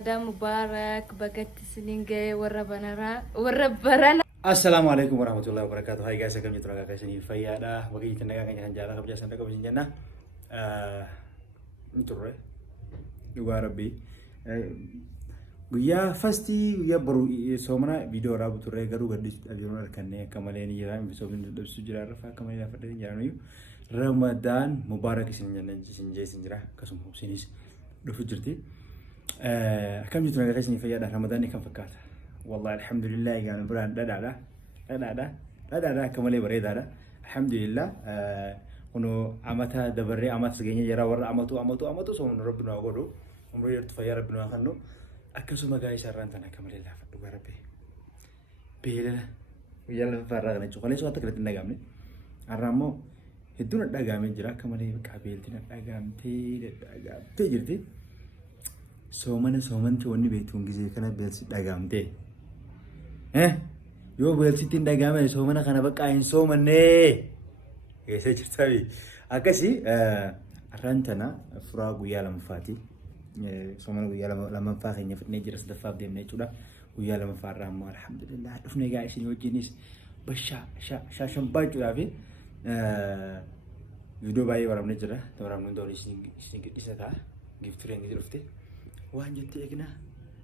Ramadan Mubarak bagat siningay warabbarana. Assalamualaikum warahmatullahi wabarakatuh. Hai guys, akam jitra kakak sini Fayyada. Bagi tenaga kan jalan kebiasaan tak kebiasaan jana. Untuk Dua Rabbi. Guyya fasti guyya baru somana video rabu turre garu gadis abiron arkanne kamaleni jira biso bindu dabsu jira rafa kamaleni lafa den jara yu Ramadan Mubarak sini jana sinje sinjira kasum sinis dufu jirti. كم جيت أنا غشني في هذا رمضان كم فكرت والله الحمد لله يعني بران لا كمالي بريد هذا الحمد لله إنه عمتها دبري عمت سجيني جرا ورا عمتو سوون ربنا أقوله عمره يرتفع ربنا خلنا أكسو ما جاي شرّان تنا كمالي لا فتو ربي بيلا ويلا فرّغنا شو خلينا شو أتكلم تناقمني الرامو هدونا دعامي جرا كمالي كابيل تنا دعام تجرتي soman tuwani beetun gize kana belsi dagamte yo belsi tin dagame somana kana bakka hin somanne gese jirtabi akasi arantana fura guya lam fati somana guya lam faaqi ne fitne jiras dafab demne chuda guya lam farra ma alhamdulillah dufne ga isin wajinis basha sham baju abi video bayi waramne jira waramne dori sin disata gift ring dirufte waan jettee eegna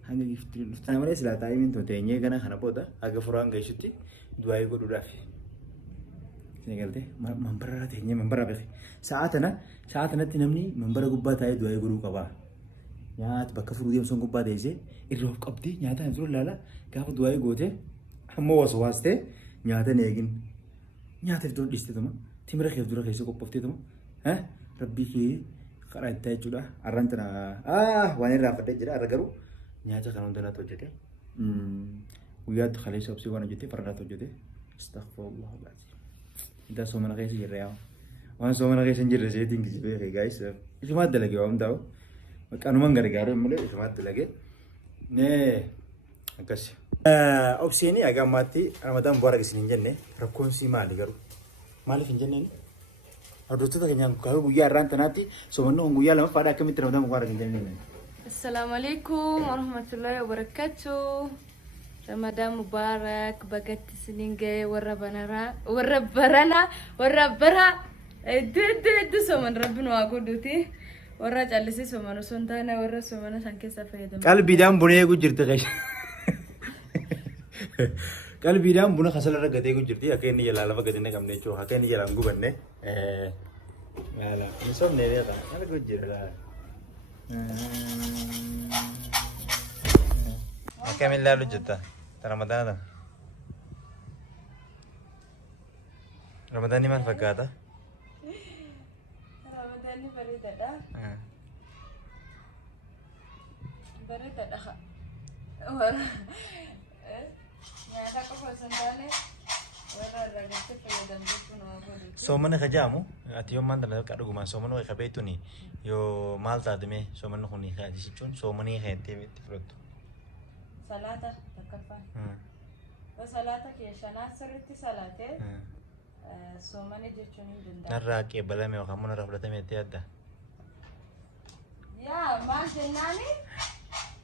hanga giftiin dhuftan malee silaa taa'imiin tooteenya kana kana booda aga furaan geessutti du'aa godhuudhaaf isin galte manbara teenya manbara beekne sa'a tanatti namni manbara gubbaa taa'ee du'aa godhuu qaba nyaata bakka furuu deemsoon gubbaa teessee irra of qabdi nyaata hin turu laala gaafa du'aa goote ammoo waswaastee nyaata hin eegin nyaata iddoo dhiisteetuma timira keef dura keessa qophoofteetuma rabbii kee karaa itti jechuudha arrantana waan irraa fadhee jira arra garuu nyaata kana hunda naatu hojjete guyyaatti kaleessa obsii waan hojjete fardaatu hojjete astaghfirullah ida soomana keessa jirra yaa waan soomana keessa hin jirre seetiin gijibee gaayis isumaat dalage waan ta'u qanuman gargaaru malee isumaat dalage nee akkasi obsiini agamaatti Ramadan Mubarak isin hin jenne rakkoon si maali garuu maaliif hin jenneen Adotota kenyang kau guyya rantanati somanno guyya lama pada kami Ramadan Mubarak jannah. Assalamualaikum warahmatullahi wabarakatuh. Ramadan Mubarak bagat siningay warabbarana du soman rabbinu aguduti warra callisi somanu sontana warra somana sankesa fayyadam. Qalbiidhaan bunee gujirte keessa. Qalbiidhaan buna kasalarra gatee gujirti akka inni jalaa lafa gatee qabne jechuudha akka inni jalaan gubanne Yala, insomma ne dia tak, ada gujir lah. Oke, mila lu juta, Ramadan ada. Ramadan ni mana fakata? Ramadan ni baru tada. Baru tada. Orang, nyata kau persentane. Soman kajamu, ati yoman dalam kado guma soman wa kabe itu ni, yo Malta demi soman huni kaji sicun soman ini hente tifrot. Salata takafan. Salata kaya shana seriti salate. Soman ini jecun denda. Narra ke bala me kamu narra berarti me tiada. Ya, mas jenani,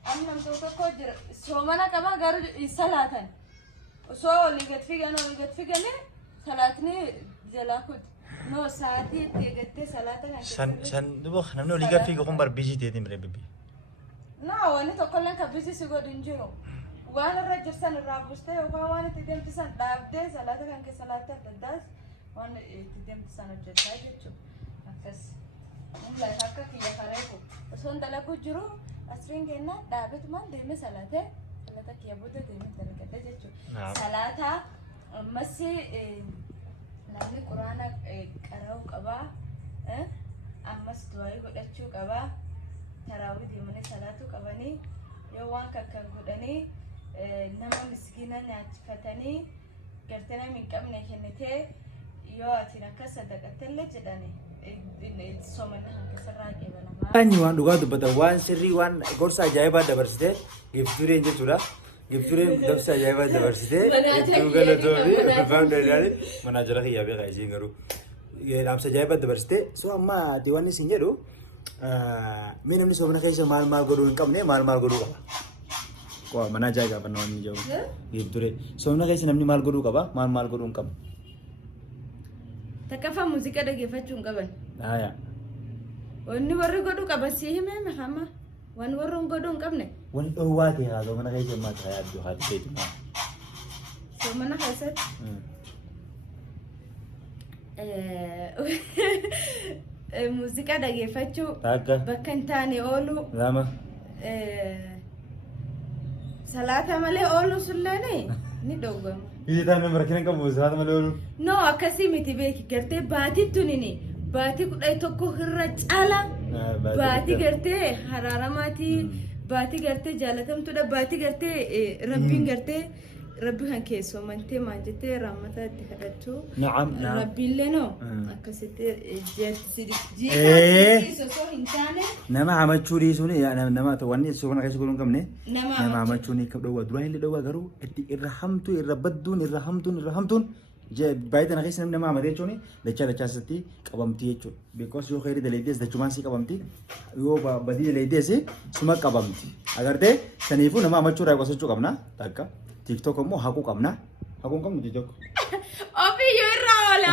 amnam tu kau jer soman akama garu salatan. So ligat figane salatni jalakud no saati tegette salatan san dubo namno ligat figo kumbar busy tedi mre bibi no wani to kollan ka busy sigo dinjiro wana rajir san rabuste o wani tidem tisan dabde salatan kan ke salatan dadas wan tidem tisan jetta jechu akas la hakka ki ya kareko son dala ko jiro asringena dabet man deme salate salata ki abuda deme dalakata jechu salata masih namni Qur'ana qara'u qaba ammas du'aa godhachuu qaba tarawih deemanii salatu qabani yoo waan kakkan godhanii nama miskiina nyaachifatanii gartana min qabne kennitee yoo atiin akka sadaqatelle jedhani somanna hanka sarraa qeebalamaa Ani waan dhugaa dubbata waan sirrii waan gorsa ajaa'ibaa dabarsite giftureen jechuudha. Giftureen dabsa ajaa'ibaa dabarsite iddoo galatoomii afaan dheeraadhaan manaa jala kiyyaa beekaa isiin garuu dhaamsa ajaa'ibaa dabarsite so amma ati waan isin jedhu Mee namni soomana keessa maal godhuu hin qabne maal godhuu qaba? Waa mana ajaa'iba gaafa namni jiru. Ture soomana keessa namni maal godhuu qaba maal godhuu hin qabu? Takkaffaa muuziqaa dhaggeeffachuu hin qaban. Wanni warri godhuu qaban si himee mahama. Wanni warri godhuu hin qabne. Wanni dhoowwaa ta'e haa soomana keessa maal ta'e yaaddu haati ta'e tuma. Soomana keessatti. Muuziqaa dhaggeeffachuu. Bakka hin taane oolu. Salaata malee oolu sullee ni dhowwama. Biyyi taane rakkina qabu salaata malee oolu. No akkasii miti beeki gartee baatii tunini baatii 11 irra caala baatii gartee haraaramaati baatii gartee jaalatamtuudha baatii gartee rabbiin gartee rabbi kan keessoo mantee maal jettee raammataa itti kadhattu. Rabbiillee no akkasitti jeetti sosoo hin taane. Nama hamachuu dhiisuun nama wanni soomana keessa godhuu hin qabne nama hamachuu ni dhowwa duraan illee dhowwa garuu irra hamtuu irra badduun irra hamtuun baay'ee na keessa nama hamatee jechuun dachaa isaatti qabamti jechuudha. Beekaas yoo khayrii daleeddees dachumaan si qabamti yoo badii daleeddees suma qabamti. Agartee saniifuu nama hamachuu irraa qosachuu qabna takka. TikTok ammoo haquu qabna. Haquu hin qabnu TikTok. Ofii yoo irraa oola.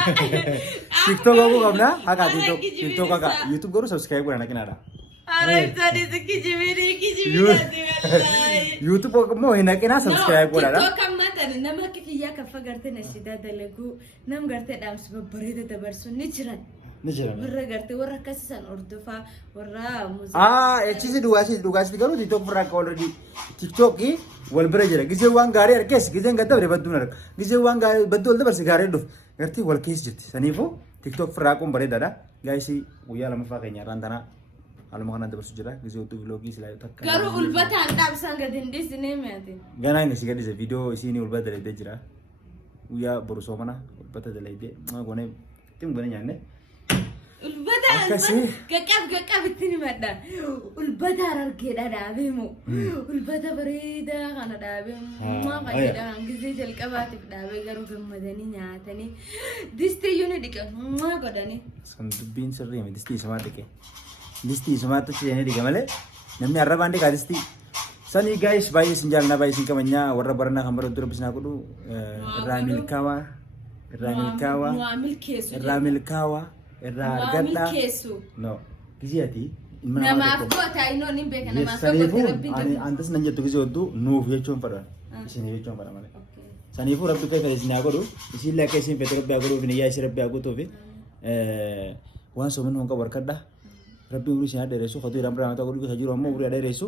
TikTok haquu qabna. Haqa TikTok haqa. YouTube garuu subscribe godhana kinaadha. YouTube ammoo hin haqinaa subscribe godhana. TikTok ammaa ta'e nama akka kiyyaa kan fagartee na shidaa dalaguu nam gartee dhaamsi babbareeda dabarsuun ni jiran. Warra gartee warra akkasiisan hordofaa warra muuziqaa. Echisi dhugaasi garuu TikTok birraa akka already TikTok wal bira jira. Gisee waan gaarii argees giseen gad dabre badduun arga. Gisee waan gaarii badduu wal dabarse gaarii dhufu. Gartee wal keessa jirti. Saniifuu TikTok birraa kun bareedaadha. Gaayisii guyyaa lamaffaa keenya irraan tanaa haaluma kanaan dabarsu jira. Gisee utuu vloogii silaa takka. Garuu ulbataan dhaabsaan gad hin dhiisnee mi'aati. Ganaa inni si gadhiise viidiyoo isiin ulbata dalaydee jira. Guyyaa boru soomana ulbata dalaydee goonee ittiin goonee nyaanne. Ulbataan gaqqab ittiin himadha. Ulbataan argeedha dhaabeemu. Ulbata bareedaa kana dhaabeemu. Maa fayyadaan gisee jalqabaatiif dhaabee garuu gammadanii nyaatanii. Distiyyuu ni dhiqan. Maa godhanii. Sun dubbiin sirrii mi distii isumaa dhiqe. Distii isumaatti isheen dhiqe malee namni arrabaan dhiqaa distii. Sanii gaayis baay'ee sin jaalna baay'ee sin qabanyaa warra baranaa kan barattu rabbisnaa godhu irraa milkaawaa. Irraa argadhaa. No. Giziyati. Namaaf goota inoon hin beeka namaaf goota rabbiin ani antas nan jettu gizee hoddu nuuf jechuun fadha. Isin jechuun fadha malee. Saniifuu rabbi ta'e kan isin haa godhu. Isin illee akka isin fedhe rabbi haa godhuuf niyyaa isin rabbi haa guutuuf waan soomanii waan qabu harkadha. Rabbi umurii isin haa dheeressu qotuu irraan biraan ta'uu godhu jiru ammoo umurii haa dheeressu.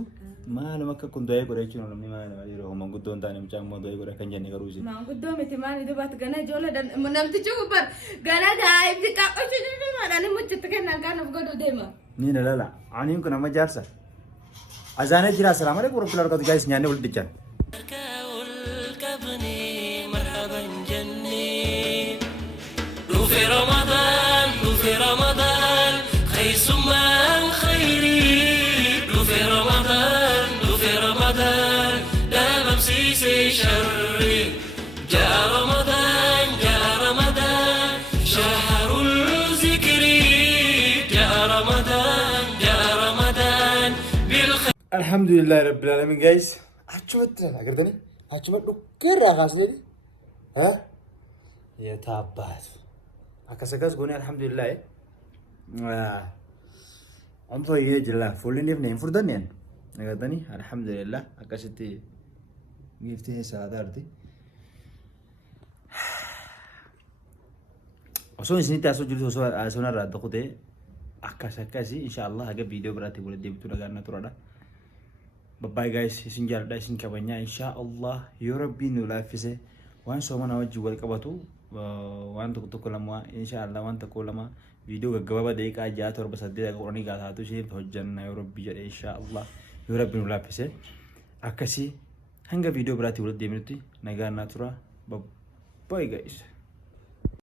Maaluma akka kun do'ee godha jechuun namni maal yeroo manguddoo hin taane mucaan immoo do'ee godha kan jenne garuu isin. Manguddoo miti maali dubaatti gana ijoollee namtichi gubbar gana daa'imti qaqqabsi jedhamaadhaan muccitti kennaan kaanuuf godhu deema. Ni lala aniin kun amma jaarsa. Azaanee jira asirraa malee gurra fuula argatu gaayis nyaannee walitti dichaan. Dhufe Ramadaan keessummaan khayrii. Dhufe Ramadaan dhaabamsiise sharri. Jaa Ramadaan shaharul zikrii. Jaa Ramadaan bil. Alhamdulillah rabbil alamin guys. Achumatti agartanii achumatti dhukkeerraa kaasneeti. Ya taabbaatu. Akkas goonee alhamdulillah. Amsa yoo jira fuulli neef neen furdanneen agartanii alhamdulillah akkasitti giftee salaataarti. Osoo isinitti asoo jirtu osoo asonarraa dhaqutee akkasii inshallah haga viidiyoo biraatti walitti deebitu dhagaannaa turadha. Bye guys, isin jaalladha isin kabajaa inshallah yoo rabbiin nu laaffise waan soomana wajjin wal qabatu waan tokko lama inshallah waan tokko lama video gaggababa daqiiqaa 6-7 qoranii gaataatu isheen hojjanna yoo rabbi jedhe inshallah yoo rabbi nu laaffise akkasii hanga video biraatti walitti deebinutti nagaan naa tura. Bye guys.